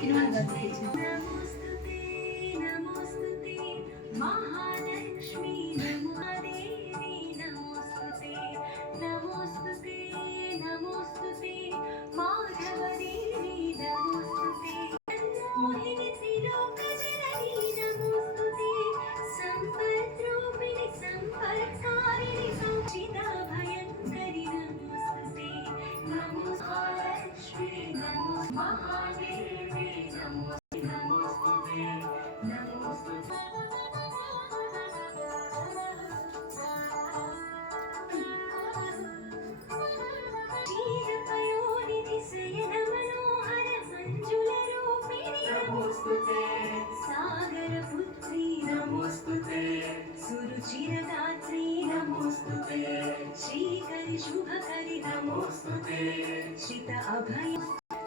తినమని మహాదేవి నమో నమోస్తుతే. నమోస్తుతే. క్షీరపయోనిధి శయన మనోహర మంజుల రూపిణి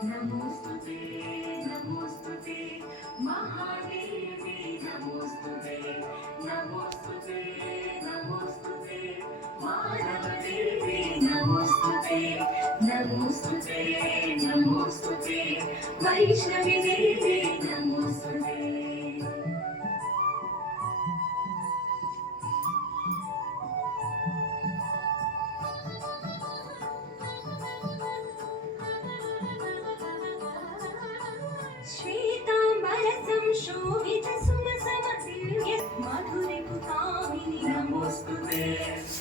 నమోస్తుతే నమోస్తుతే మహాదేవి నమోస్తుతే నమోస్తుతే నమోస్తుతే మానవదేవి నమోస్తుతే నమోస్తుతే నమోస్తుతే వైష్ణవి దేవి నమోస్తుతే. శ్వేతాంబర సంశోభిత సుమ దివ్య మధురిపు కామిని నమోస్తుతే.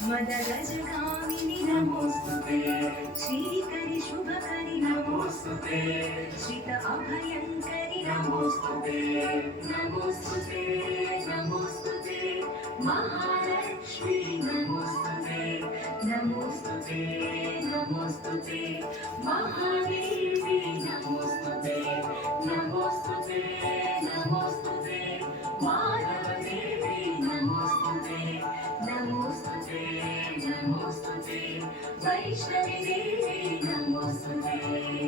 మదగజగామిని నమోస్తుతే. శ్రీకరి శుభకరి నమోస్తుతే. శ్రిత అభయంకరి నమోస్తుతే. నమోస్తుతే నమోస్తుతే. మహాలక్ష్మి నమోస్తుతే. నమోస్తుతే నమోస్తుతే. మహాదేవి నమోస్తుతే నమోస్తుతే. Vaishnavi Devi Namo Sutee